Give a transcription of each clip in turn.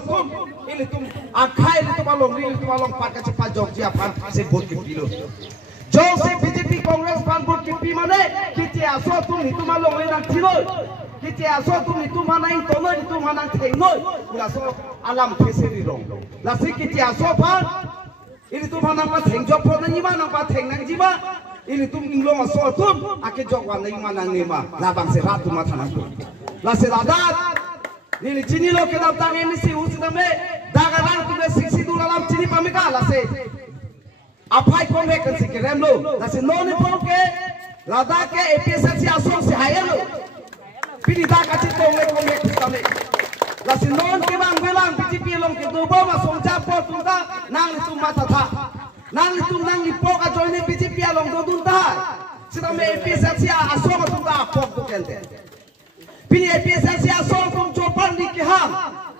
tum ini tum akhai ini tum along pakai cepat Jogja pan se vote kilo jauh se BJP Kongres pan vote kipi mana kita aso tum itu malong ini nak kilo kita aso tum itu mana yang tono itu mana tengok ulah so alam keseri dong lah si kita aso pan ini tum mana pas tengjok pro nang mana pas teng nang jiba ini tum inglong aso tum akhir jokwan nang mana nima lah bang se ratu mata nang lah se radat ini cini lo ke datang ini si usia me dagarang tu me sisi tu dalam cini pamika lah se apa ikon me kan si kerem lo lah se non ipon ke lada ke APSC asong si hayal lo pilih dah kasih tong le kon me kita me lah se non ke bang belang BJP long ke tu bawa songja po tu dah nang itu mata tha nang itu nang ipo ka join BJP long tu tu dah sedang me APSC asong tu dah pok tu kente pilih APSC asong tu coba dikiham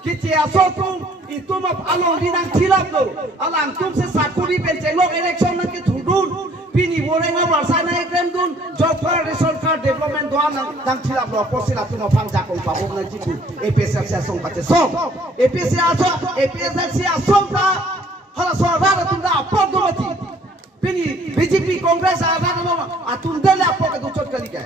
kita asong tu itu mah along di nang tilap lo alang tu se sakuri pencelok election nang ke thudun pilih boleh ngabar sana ekrem dun job for result card development doan nang tilap lo posila tu mah pang jakong pakok nang jitu APSC asong pace song APSC asong ta hala soara tu dah pok do mati pilih BJP Kongres ada nama atun dele apok ke ducot kali ke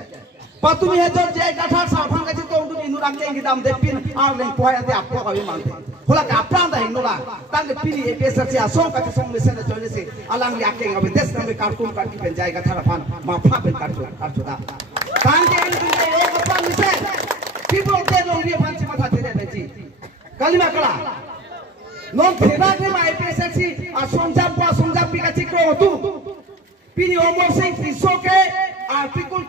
Patumi hejor jai kathar safang kaji to undu inu rangke ngi dam depin arleng poya de apko kawi mante hola ka apran da hinula tang pili APSC asong kaji song mesen da joine se alang ri akke ngabe des kambe kartum karki ben jai kathar fan ma pha ben kartu da tang ke ini tu yo apa misen people de long ri fan chima tha de beji kalima kala non thera ke ma APSC asong jam pi kaji kro tu pini almost saying pisoke article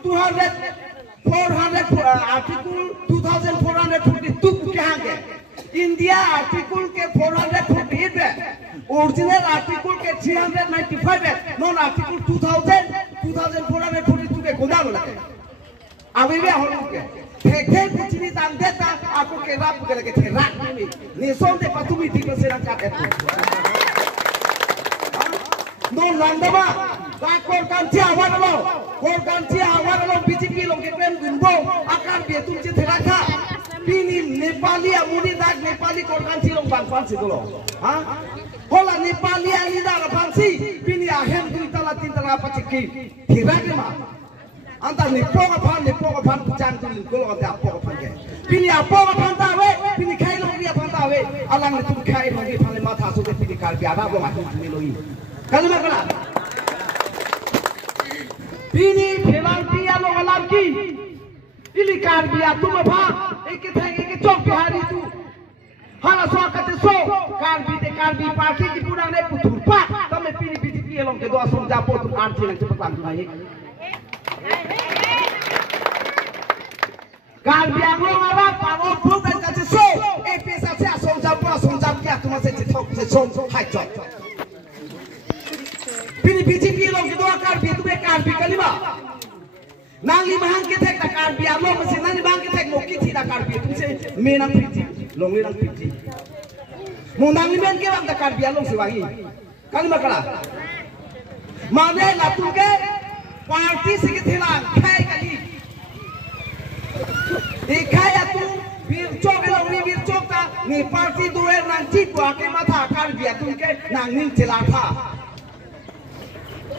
2442 के हांगे India article के 448 है original article के 395 है non article 2442 के गोदाम लगे अभी भी हम लोग के थे कुछ नहीं दान देता आपको के रात के लगे थे रात में निसों दे पतुमी दिखो से रखा है non लंदमा Lakor kanci awal lo BJP long ke krem gunbo akan dia tu je teraka pini Nepali amuni dak Nepali kor kanci long bang fansi dulu ha hola Nepali ani dak fansi pini ahem tu tala tin tala apa ciki hirake ma anta nepo ka pan pujan tu lingkol ante apo ka pan ke pini apo ka pan tawe pini khai long dia pan tawe alang tu khai long dia pan mata so ke pini kal biara bo mati tu loi kalima kala Bini philan pia lo alam ki ili kar biya tu ma pha ek chok bihari tu hala so kate so kar bi party ki pura ne putur pa tame pini BJP long ke do asong japo tu anti lang cepat lang naik kar biya lo ala paro pu ben kate so APSC asong japo ya tu ma se chok se so hai chok Pini BJP long ke doa kar bi tu be kar bi kalima nang lima hang ke tek da kar bi alo mesi nang lima hang ke tek moki thi da kar bi tu se me nang piti long le nang piti mo nang lima ke wang da kar bi alo se wangi kalima kala mane la tu ke party se ke thila khai kali dikhai atu bir chok long ni bir chok ta ni party duer nang chi kwa ke matha kar bi tu ke nang nin chila tha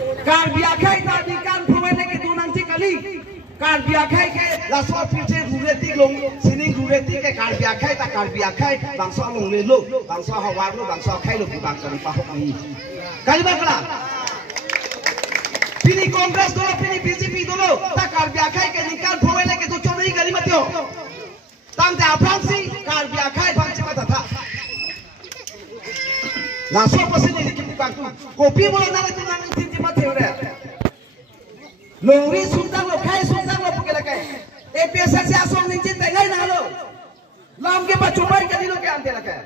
car बिया खाई ता दिकान फुवेने के दुनांग ची कली car बिया खाई के lasso पीछे गुरेती लोंग सिनिंग गुरेती के कार बिया खाई बांसो लोंग ले लो बांसो हवार लो बांसो खाई लो बांसो पाहो कमी कली बकला पिनी कांग्रेस दो पिनी BJP दो ता कार बिया खाई के दिकान फुवेने के तो चोरी कली मत हो तांग ते अफ्रांसी कार बिया खाई बांची मत था लासो पसने की बुकान तू कॉपी बोलो ना तू ना Lori sundang lo kai sundang lo pukul kai APSC asong ninjin tengai na lo lam ke pacubai kali lo ke ante la kai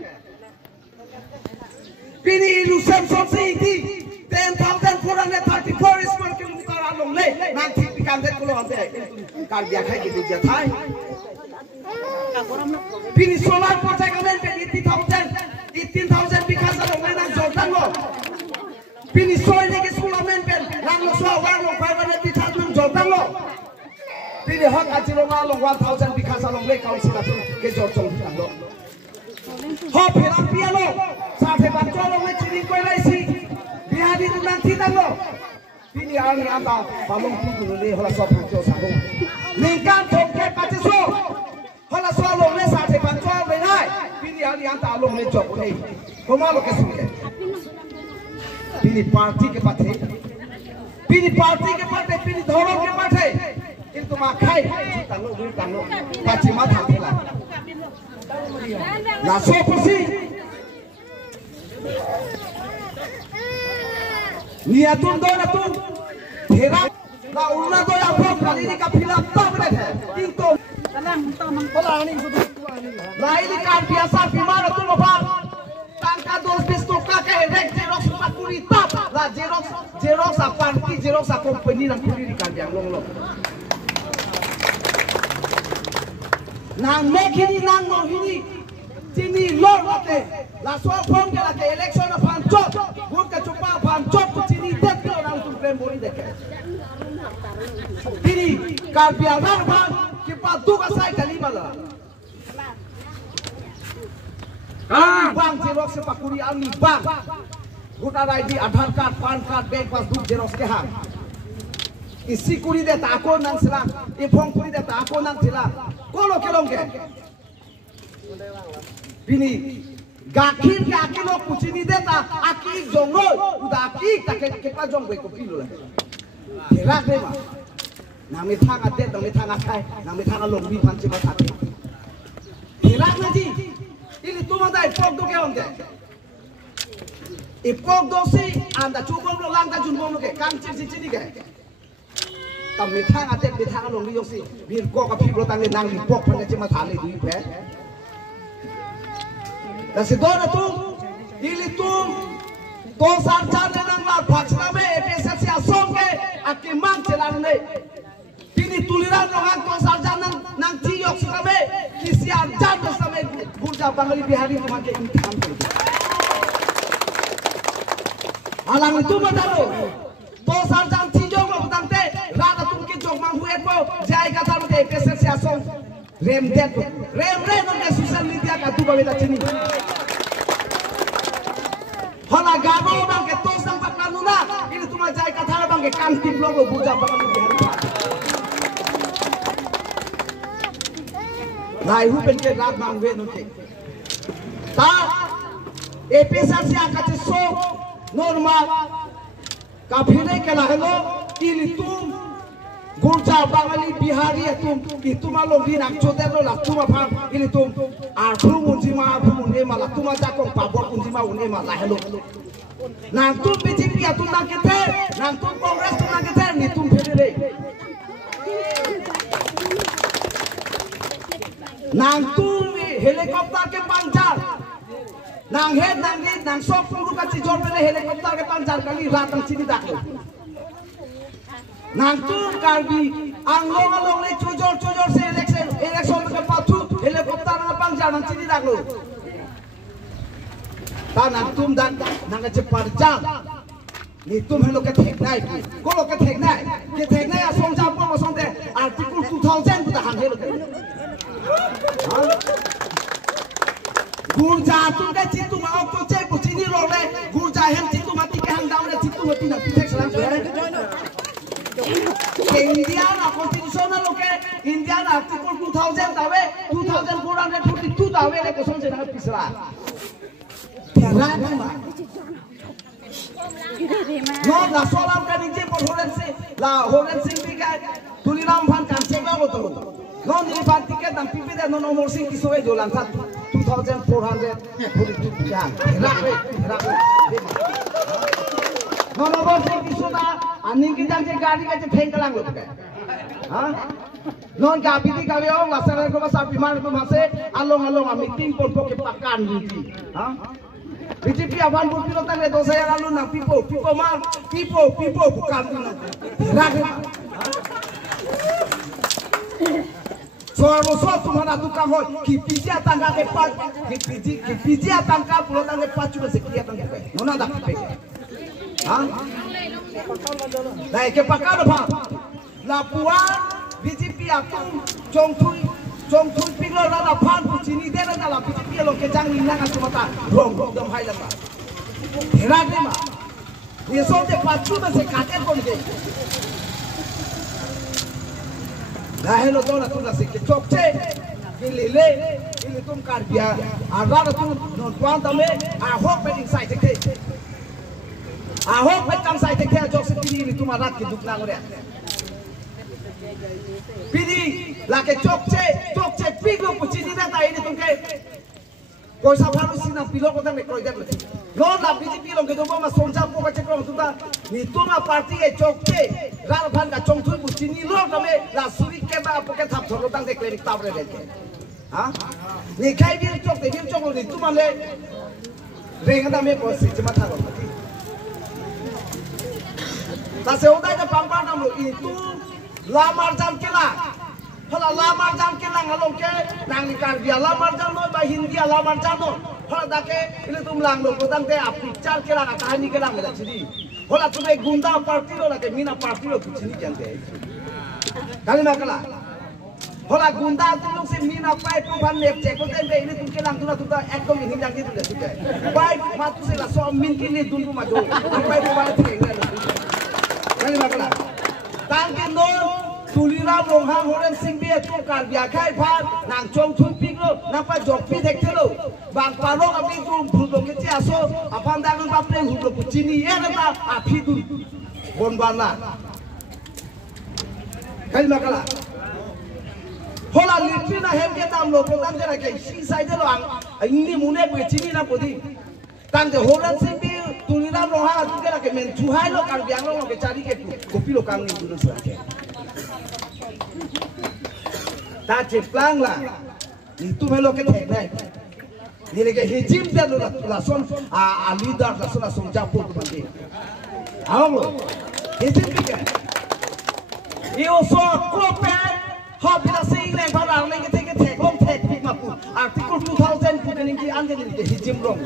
pini ilusan sonsi iti 10,434 square kilometer along le nanti pikandet kulo ante kar biya khai ke dia thai pini solar project amen pe 18,000 bikas along le nang jordan lo pini soil ke school amen pe nang lo so war lo 550,000 jordan lo pini hak ajilo ngalong 1,000 bikas along le kau sila tu ke jordan lo hop फेरा पिया लो साथे बच्चों लोग में चीनी कोई लाइसी बिहारी तो nanti tanglo ini ang ata palong tu le hola so phacho sa ho lingkan thokke pachiso hola so lo le saथे bच्चों le nai ini ali anta along le job nei koma lo ke sune ini party ke pathe ini dhoro ke pathe কিন্তু মা খাই তালো দুই তালো পাচি মাথা খেলা না so খুশি নিয়াতুন দৌরাতুন ফেরা না উন্না তো আপন কালিনি কা ফিলা তাবরে কিন্তু বলা আনি শুধু লাইলি কার বিয়াসা বিমার তুল বা টাকা 10-20 টাকা কে রেক জেরক্স পাকুরি তাপ লা জেরক্স পার্টি জেরক্স কোম্পানি না কুরি কার বিয়াং লং লং nang mekini nang no hini tini lor late la so phong ke late election pan chop vote ka chupa pan chop tini det ko nang tu prem bori dekhe tini kar biagar ban ke pa du ka sai kali mala bang xerox se pakuri ami bang voter id aadhar card pan card bank passbook xerox ke ha isi kuri de ta ko nang sila e phong kuri de ta ko nang sila Kolo kelong ke, bini gakhir ke aki lo kucini deta aki jongo udah aki tak kepa jong gue kopi lo lah, kerak deh mah, nami thang adet, nami thang akai, nami thang alombi panci matati, kerak nanti, ini tuh mana ipok do ke onde, ipok do si anda cukup lo langka junbong lo ke, kancing cini ke. Tam mithang atet mithang along liyo si bir ko ka phibro tang le nang li pok phan ke ma thale dui phe la si do na tu ili tu to sar char le nang la phachna me epsc asong ke akimang chelang ne tini tuliran rohan to sar jan nang thi yok sa me kisi ar jan sa me gurja bangali bihari ma ke imthan kar alang tu madalo to sar jan thi jong lo tangte rada tumki jog mang huet po jai ka thar mate epsc asong rem det rem ke social media ka tu ba beta chini hola gabo bang ke to sang paknuna ini tuma jai ka thar bang ke kan tip lo buja bangali bihari nai hu pen ke rat mang we no ke ta epsc ka che so normal ka phire ke la hello ili tum gurja bangali bihari tum itu malo bin akchote lo la tuma phang ili tum arphu munjima une mala tuma jakong pabor munjima une mala hello nang tum bjp atum na kete nang tum congress tum na kete ni tum phire nang tum helicopter ke panjar nang head nang sok puru ka chi jor pele helicopter ke panjar kali ratang chini daklo nang tum karbi anglong le chujor se election ke patu helicopter na panjar nang chini daklo ta nang tum dan nang ke parjang ni tum helo ke theknai ko lo ke theknai asong jam ko asong de article 2000 ku da han helo ke gurja tu ke chitu ma ok to che puchini ro le gurja hem chitu ma ti ke hang down le chitu hoti na pitek salam ke India na constitutional lo ke India na article 2000 dawe 2442 dawe le kosong se na pisra thera ma no la solam ka nije por horen sing bi ka tuliram phan kan cheba lo to no ni phan tiket dang pipe de no more sing kisoe jolan tha 2442 jam rakwe no more sing kisoda ani ki jang je gadi ka je pheng kalang lo ke ha non ka piti ka le ong asar ko sa biman ko mase along meeting pon po ke pakan ni ha BJP awan pun pilot tang le dosa yang lalu nang pipo bukan rakwe so tumhara tukang ho ki pijia tangga ke pat ki pijia tangga pulo tangga pachu be sekia tangga pe nona da pe ha dai ke pakar pha la puan BJP atum chongthui Jong thui ping lo la phan pu chini de na la BJP lo ke jang ning na ka mata rong dom hai la ba hera de ma ye so de pachu ma se kate kon de la hello do na tu la se ke chok che ke le ile tum kar bia a ra tu non kwan ta me a hok pe ding sai te ke a hok pe kam sai te ke jok se pini ni tu ma rat ke duk na ngore pini la ke chok che pig lo pu chini na ta ini tum ke koi sa pharu sina pilo ko dang koi dang lo la BJP lo ke do ma sonja po ka che ko tu ta ni tu ma party e chok che ra phan ka chong thui pu chini lo ka me la suri ke ba po ke thap thoro dang de klem ta bre de ha ni khai bi chok te bi chok lo ni tu ma le reng da me ko si chma tha lo ta se o dai da pang pa nam lo i tu la mar jam ke la hala la mar jam ke la ngalong ke nang ni kar bia la mar jam no ba hindi la mar jam no hala da ke ile tum lang lo ko dang te a picture ke la ka kahani ke la me da chidi hala tu me gunda party lo la ke mina party lo kuchini jante kali ma kala hala gunda tu lo se mina pai pu ban nek che ko den be ile tum ke lang tu la tu ta ekdom hin jang ke tu le tu ke pai ma tu se la so min ke le dun ma jo pai pu ba the le kali ma kala tang ke no tulira longhang horen singbi tu kar bia khai phan nang chong thui ping lo na pa jok pi thek thelo bang paro ka pi tu phul ke chi aso apam da nang pa pre hu lo chini ye na ta a phi tu bon ban la kai ma kala hola litri na hem ke tam lo ko tam jara ke si sai de lo ang ni mu ne bu chini na podi tang de horen singbi tulira longhang tu ke la ke men tu hai lo kar bia lo ke chari ke ko pi lo kang ni tu no sa ke ta che plang la ni tu me lo ke thek nai ni le ke hijim de lo la son a leader la son son ja po tu bande aong lo hijim bi ke io so ko pe ha bila sing le ba la le ke thek long thek pi ma pu article 2000 pu ni ki an de ni ke hijim long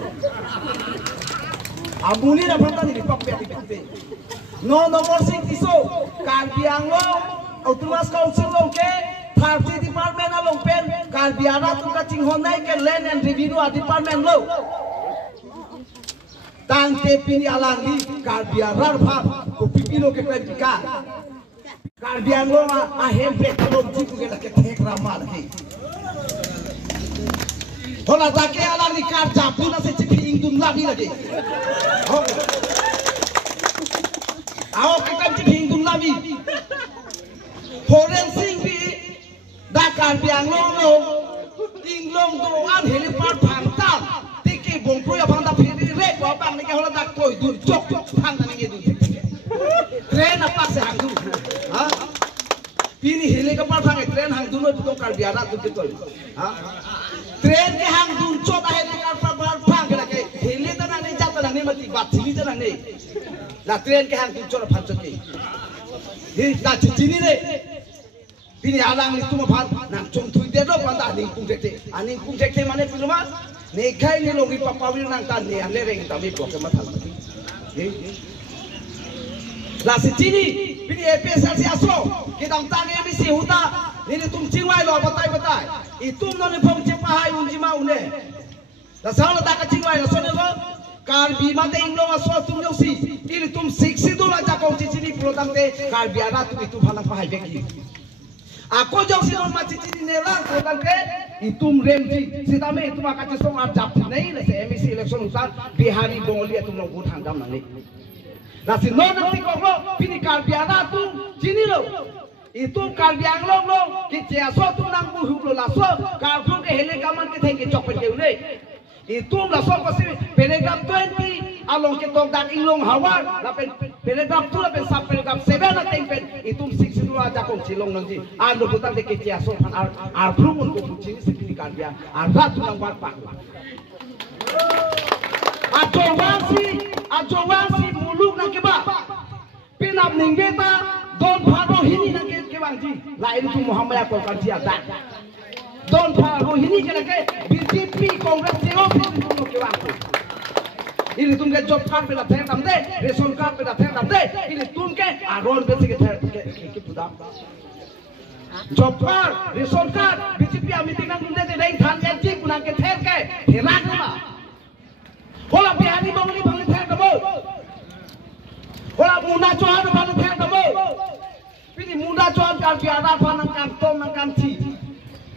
amuni na phanta ni pap pe ti no more sing tiso kar biang lo autonomous council lo ke Party department along pen kar biara tu ka ching honai ke land and revenue department lo tang te pini alangi kar biara bha ko pipilo ke ka kar biang lo a hem pe lo ji ku ke la ke thek ramal he hola ta ke alangi kar japu na se chi ing dum la ni lage ao ke kan chi ing dum la bi foreign sing bi da kar biang long lo ing long do an helipad phang ta tiki bong pro ya phang da phiri re ko bang ni ke hola da koi dur chok phang da ni du train apa se hang du ha pini hele ka par phang train hang du no to kar biara du ke tol ha train ke hang du chok a hele kar par phang ke la ke hele da na ni ja ta na ni mati ba thili da na ni la train ke hang du chok phang chok ke hi da chini re Bini alang ni tuma phan nang chong thui de do panda ni pung te ani pung te mane piluma ne khai ni longi papa wi nang ta ne ale reng ta mi pok ma thal ti la si chini bini EPSR si aso ke dang ta ne mi si huta ni tum chingwai lo batai I tum no ne phong che pa hai un ji ma une la sa la ta ka chingwai la so ne lo kar bi ma te inglo aso tum yo si ni tum 60 dola ja ko chini pro dang te kar bi ara tu itu phalang pa hai be ki Aku jauh sih orang macam ini nelang, kalau ke itu remji, sih tapi itu maka cesong arjap nih, nasi emisi election usah Bihari Bongoli itu mau vote hantam nanti. Nasi non nanti kau pilih karbiana tu sini lo, itu karbiang lo, kita so tu nang buhuk lo laso, karbu ke hele kaman ke thenge copet ke ule, itu laso pasti paragraph 20 along ke tong dak ilong hawar, lapen paragraph 2 lapen sub paragraph 7 na pen itu 60 dulu aja kong silong nanti, anu bukan dek kecil so kan arprum untuk kucing sekali karbiang, ratu nang warpak. Ajowansi muluk nak keba, pinap ninggeta don faro hini nak kebangji, lain tu Muhammad kau kerja dah. Don faro hini kena ke BJP Kongres office tu nak kebangku. Ini Tumke job card पे लथें दम दे, ration card पे लथें दम दे, ini तुमके आरोन पे से के पुदाम. job card, ration card, BJP meeting nang tunde de dai than yan ji kunang ke ther ke heran ma. Hola bihari bangli bangli ther kamo. Hola muna chuan bangli ther kamo. Pini muna chuan kar biara phan nang kam tom nang kam chi.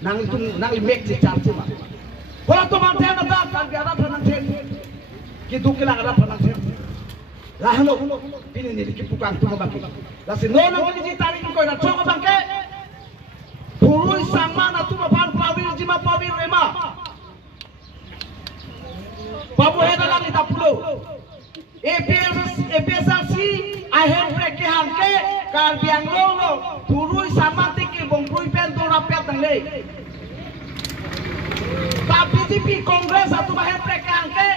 Nang mek je char che ma. Hola to man ther na ba kar biara phan nang ther. Ki dukila ara phan nang ther. Lahano pini ni ki pukang tu ba ki. La se no nang ni tarik ko na chong ba ke. Purui sama na tu pan pawil jima pawil rema. Babu heda lang itapulo. APSRC I have break hangke kar biang lo purui sama tiki bongpui pen do rapet nang le. Pa BJP Congress atu ba have break hangke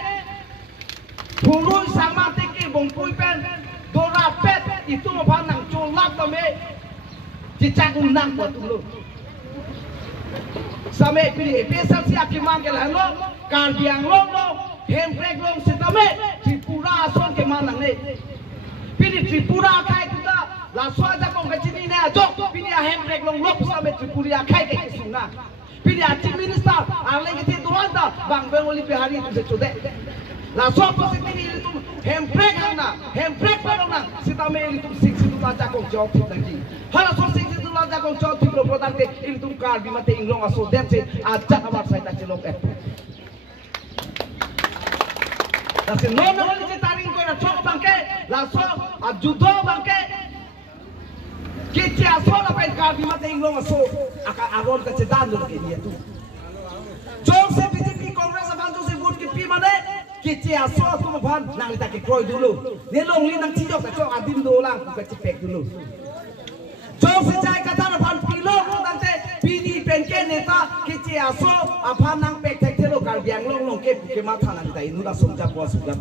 purui sama tiki bongpui pen do rapet itu pan nang colak tame cicak undang buat dulu. Sampai pilih APSRC akiman ke lalu kar biang lo handbrake long sitame Tripura ason ke manang ne pilih Tripura kai kita la swaja kong kecini ne ajok pilih handbrake long lop sampai Tripura kai ke sunga pilih chief minister arle kiti duranda bang bengoli bihari tu secode la swa positini itu handbrake na sitame itu six itu baca kong job lagi hala so six itu baca kong job tu produk ke itu kar bimate inglong aso dense ajak abar saya tak celok Nasi nona wali taring ko na chok bangke laso ajudo bangke kiti aso la pai ka bi mate inglong aso aka aron ka cedan do ke dia tu chok se BJP Congress abanto se vote ki pi mane kiti aso tu ban nang ta ke kroi dulu ne long li nang chijok ka chok adim do lang ka chipek dulu chok se chai kata na ban pilo tante pidi penke neta kiti aso apan nang pek kar biang long ke mata nang dai nu da somja ko sugat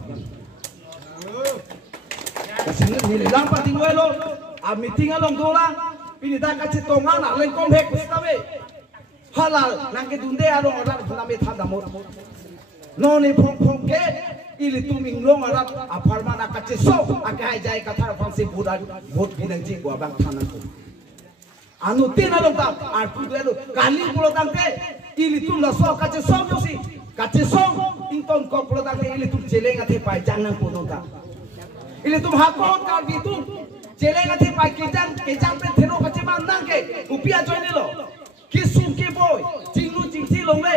kasini ni lang pa tingwelo a meeting along dola pini da ka chitonga na len kom hek stabe halal nang ke dunde aro ora na me thanda mo no ni phong ke ili tuming long ara a pharma na ka che so a kai jai ka thar phang se buda vote binang ji ko bang thanan ko anu tina long ta ar pudelo kali pulo tangke ili tum la so ka che so si kache song inton ko product ili tum jelenga the pai jangan ko nota ili tum hakon ka bitum jelenga the pai kejang pe thero kache man nang ke upia join lo kisum ke boy jinglu jingti longle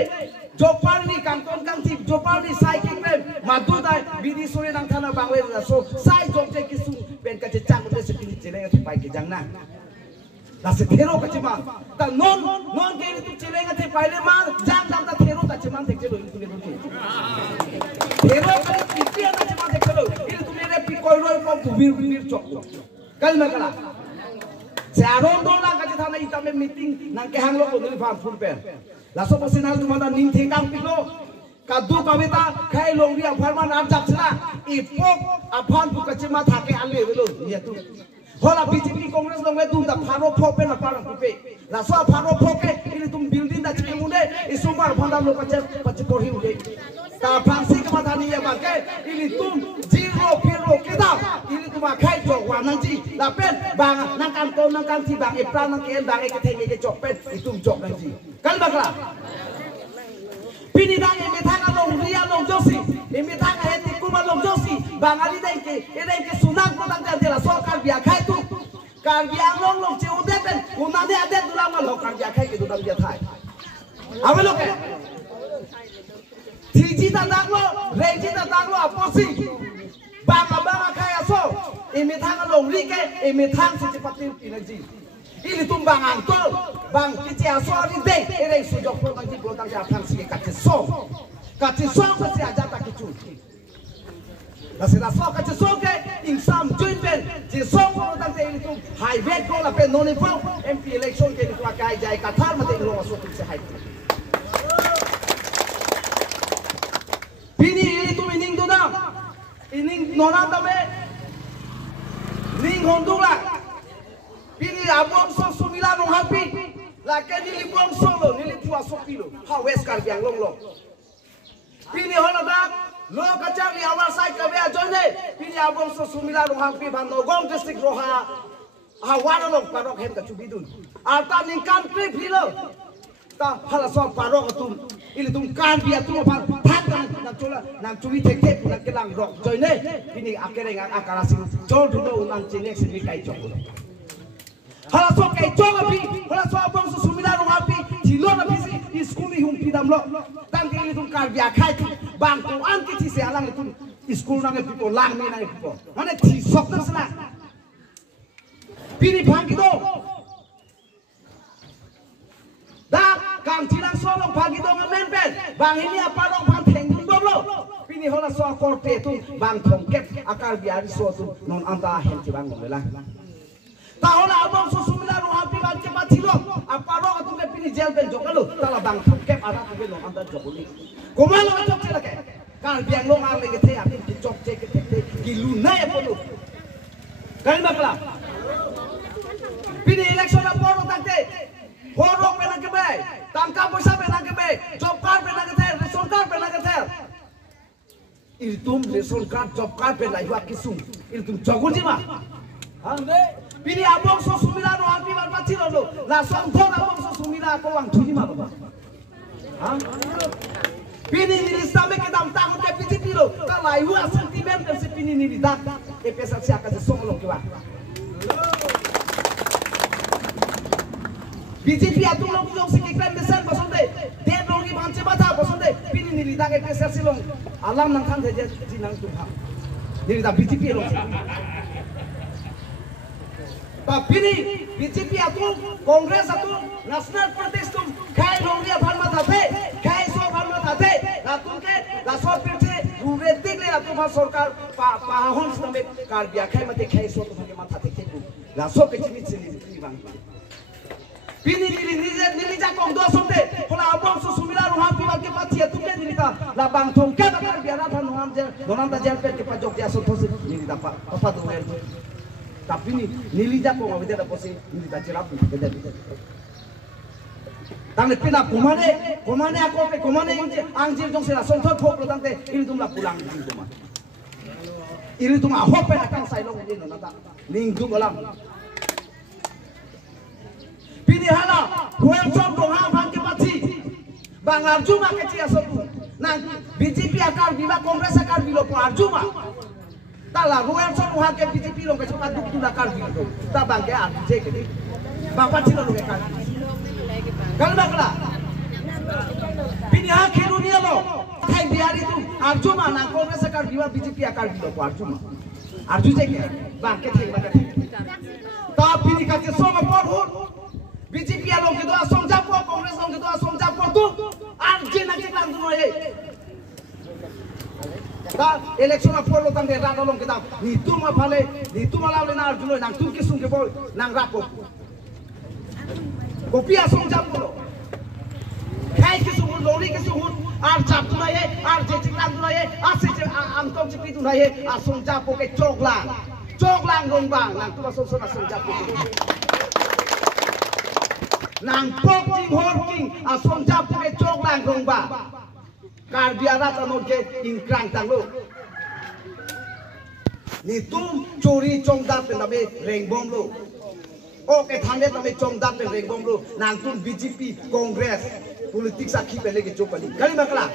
jopalni kanton kang tip jopalni sai king pe madudai bidi sore nang thana bangwe la so sai jomje kisum ben kache chang ko se pini jelenga the pai kejang na la se thero kache man ta non ke ili tum jelenga the pai le man jang dam ta thero ta cheman tek je lo Hero kali itu yang macam mana kalau itu tu mere pikoi roi pom tu bir cok kali makala searon dola kaji thana ita me meeting nang ke hanglo ko ni farm full pen laso posinal tu mana ning thekang pilo kadu kawita khai longri farman ar japsna ipok afan bu kachima thake alle belo ya tu hola BJP Congress long tu da pharo phope na parang pupe laso pharo phoke ini tum building da chimunde isumar phanda lo kache pachipori ude ta pangsi ke madani ya bangke ini tum zero piro kita ini tum akai jok wananji la pen bang nang kanton nang kanti bang ipra nang ken bang ke thenge ke jok pen itum jok nanji kal bakla pini dang e thang long ria long josi e me thang e ti kuma long josi bang ali dai ke sunang ko tang de la sokar bia khai tu kar bia long che ude pen unade ade dulang lo kar bia khai ke dulang dia thai avelo ke Tiji tatang lo, reji tatang lo aposi. Banga kaya so, imi thang along like, imi thang si cepati inaji. Ili tumbang antol, bang kici aso ari deh, ere sujok produk di produk ya thang si kaci so kasi aja tak kicu. Nasi naso kaci so ke insam join pen, ji so produk de ili tum highway ko la pen noni pau, MP election ke itu akai jai kathar mate ilo aso tum se highway. Pini ini tu ining tu dah, ining nona tabe, ning hondula. Pini abang so sumila nong happy, laki nili buang solo, nili tua sopilo, hawes kar biang long. Pini hola dah, lo kacang li awal sai kabe ajoy deh. Pini abang so sumila nong happy bandogong district roha, Hawana long parok hem ka chubidun. Alta ning country philo. Ta hala so parok tum ili tum kan bia tum pa phat na chola nang chubi thek thek na ke lang rok joy ne bini akere nga akara sing chol dhulo nang chinek sin kai chok. Hala so kai chok api hala so bong su sumila ro api thilo na bisi school ni hum pidam lo tang ke ili tum kan bia khai bang ko an ke thi se alang tum school na ke people lang ni na ke people mane thi sok na sala bini bhangi do dak kang tilang solong pagi dong men ben bang ini apa dong bang tenggung dong lo pini hola soal korte tu bang thongkep akal biari so tu non anta hen ti bang ngomela ta hola abang so sumila ro api bang ke patilo apa dong tu ke pini jel ben jokalo tala bang thongkep ada tu non anta jokoli komalo chok chela ke kal biang lo ngal le ke the api ki chok che ke te ki luna e polo kali bakla pini election apa ro takte Horok pena kebe, tangka poisa pena kebe, job card pena kete, ration card pena kete. Iltum ration card, job card pena iwa kisum, iltum jogun jima. Bini abong so sumila no api bar pati lo, la songthon abong so sumila ko wang thuni ma lo. Bini nilista me kedam tangon ke piti pilo, ta lai hu sentiment se bini nilida, e pesa sia ka se songlo kiwa. BJP atung long long sing iklan besan basonde de longi banche bata basonde pini nilida ke peser silong alam nang kan je jinang tuha nilida BJP long ta pini BJP atung Congress atung National Pradesh tum khai longi pharma thate khai so pharma thate atung ke laso pirte rure digle atung sarkar pahon same kar bia khai mate khai so to ke matha theke ku laso ke chini chini bang Bini nilija kong do sonde, hola abang so sumila ruham piwa ke pati tu ke nilita, la bang thong ke bakar biara pan ruham je, donam da jel pe ke pajok dia so those nilita pa do er. Tapi nilija kong avide da posi nilita chirap ke de. Tang pina komane ako pe komane inje angjir jong se la son thot phok tang te ini tum la pulang ini tum. Ini tum ahop pe nakang sai long ini nata. Ning du alam. Bini hala, huel chom dong ha bang ke pati, bang arjuma ke cia sotu, nang BJP akal biba Kongres akal bilo ko arjuma, tala huel chom dong ha ke BJP long ke cepat duk tu akal bilo, ta bang ke arje ke ni, bang pati lo ke akal, kalau bakla, bini ha kelu ni lo, thai biari tu arjuma nang Kongres akal biba BJP akal bilo ko arjuma, arjuje ke, bang ke thai bang ke, ta bini kaje soma porhut. BJP along ke doa songjapo Kongres along ke doa songjapo tu arje nak ciklang tu noye. Ta election apa lo tang de rado along ke doa ni tu ma phale ni tu ma laule na arjuno nang tu ke sung ke bol nang rapo. Kopia songjapo lo. Khai ke sung lori ke sung arjap tu noye arje ciklang tu noye ase angkong cikli tu noye songjapo ke coklang rombang nang tu ma songjapo. Nang pok jing horking asom jap ke chok lang rongba kar biara tanor ke ingkrang tanglo ni tum chori chongda pe nabe rengbom lo oke thane nabe chongda pe rengbom lo nang tum BJP Congress politik sakhi pele ke chopali kali makla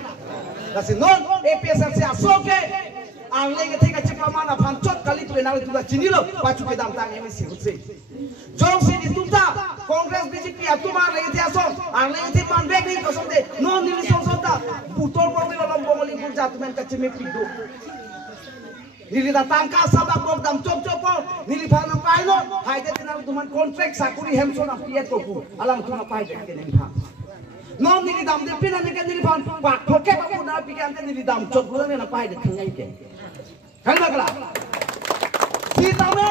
lasi non APSR se asoke angle ke theka chepama na phanchot kali tu enal tu chinilo pachu ke dam tang emi si hutse jong si ni tumta Kongres BJP atuma lagi dia som, angle itu mandek ni kosong deh, non ini som ta, butol borbi lalam bongoli burja tu men kacime pido. Nili datang ka sabak bog dam cop nili phana pai no, hai de tinal tuman contract sakuri hemson apiet koku, alam tu na pai de ke nili pha. Non nili dam de pina ne ke nili phan, pak thoke baku na pi ke ante nili dam cop bulan ne na pai de thangai ke. Kali bakla. Si tame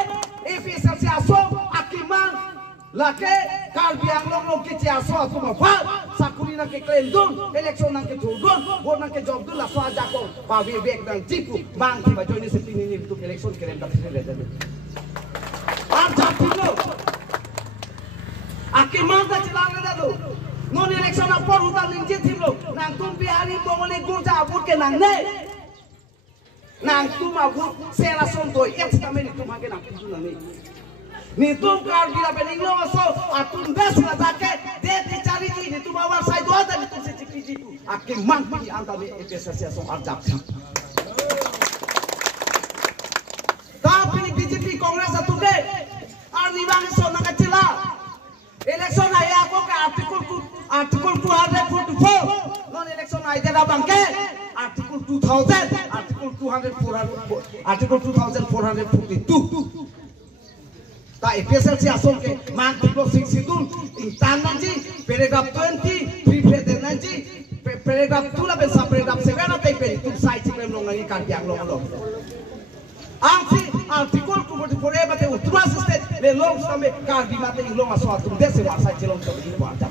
APSR se asom akiman lake kal biang long ke cia so tu ma fa sakuri na ke klendun election nang ke tudun bor nang ke job dun la so aja ko pa we bek dang jipu bang ti ba join se tini ni tu election kerem ta sile le jadu ar japino ake mang ta chilang na do non election na por huta linje thimlo nang tum bihari bongole gurja abur ke nang ne nang tum abur sela son do ek tameni tum ha ke nang tu na ni Ni tu kar bila pening lo aso atun das la take de dicari ni tu bawa sai dua dan tu se ciki tu akin mang pi anta me EPSLC so arjak. Tapi BJP Kongres atu de ani bang so na kacila election aya ko ka article 244 non election ay da bangke article 2000 article 2442 ta EPSLC asol ke mang tulo sing sidul intan nanji paragraph 20 pre-president nanji paragraph 2 la ben sa paragraph 7 na tai pe tu sai chiklem long ngi kan piak long long angsi article 244 bate utras state le long same kar di mate long aso atum dese wa sai chilong to di parta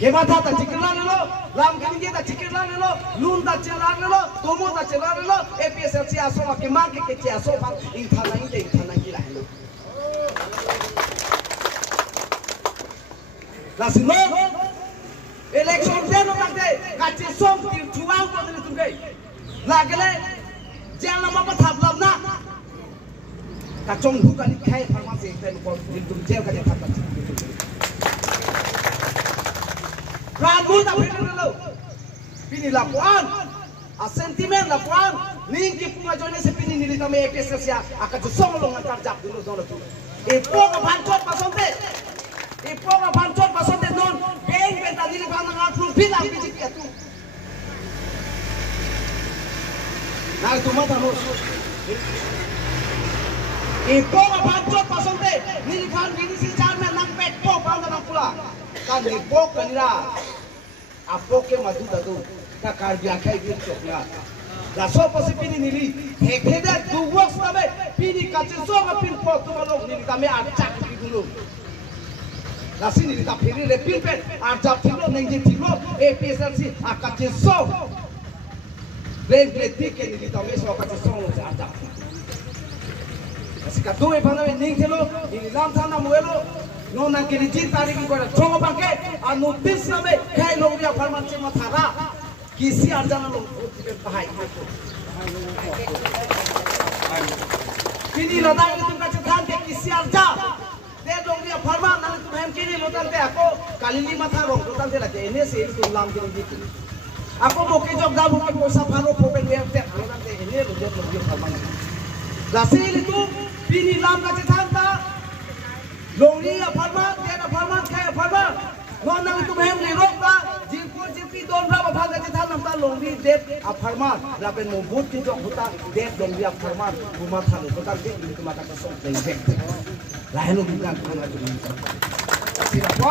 ke mata ta chikla lo lam ke ta chikla lo lun ta chela lo tomo ta chela lo EPSLC aso ke mang ke aso pa inthana inte inthana ki la la sino election de no bagde kache som ti chuang ko de tum gai lagele jala ma pa thaplam na ka chong hu ka ni khai pharma se ten ko din tum jel ka de thap Rabu tak boleh lo. Pini laporan, sentimen laporan. Ning ki punga join sepini nili kami EPSLC akan jesong lo ngantar jak dulu dulu tu. Ipo ka bancot pasonte. Ipo ka bancot pasonte non. Beng benta nili kami ngapun bilang BJP tu. Nah itu mata mus. Ipo ka bancot pasonte. Nili kami bini si charmen nang pet po pang nang pula. Kan ipo kanira. Apo ke madu tadu. Ka karya kai gir chokya. La sopo si pini nili hekeda du works tabe pini kache so ma pin po tu malo nili tame archak pi dulu la sini nili ta pini le pin pen archak tilo nengji tilo EPSLC akache so len kletik ke nili tame so akache so lo se archak asika tu e bana ning telo nili lam thana muelo no na ke rijin tarik ko chogo banke a notice nabe kai lo ya farman che ma thara kisi arjana lo bahai kini lodang itu kaca than ke kisi arja de dong dia farman nang tu hem kini lodang te ako kalili matha rong lodang te la je ene se tu lam ke gitu ako moke jog da moke poisa pharo popen we te lodang te ene lo dia farman la sil itu pini lam kaca than ta longri ya farman de na farman kaya farman no nang tu hem ni rok ta jipi don berapa bangga kita nampak longri dep aparman lapen membut kita hutan dep longri aparman rumah than hutan dep ini cuma kata sok dan jek lain lu bukan kena tu. Siapa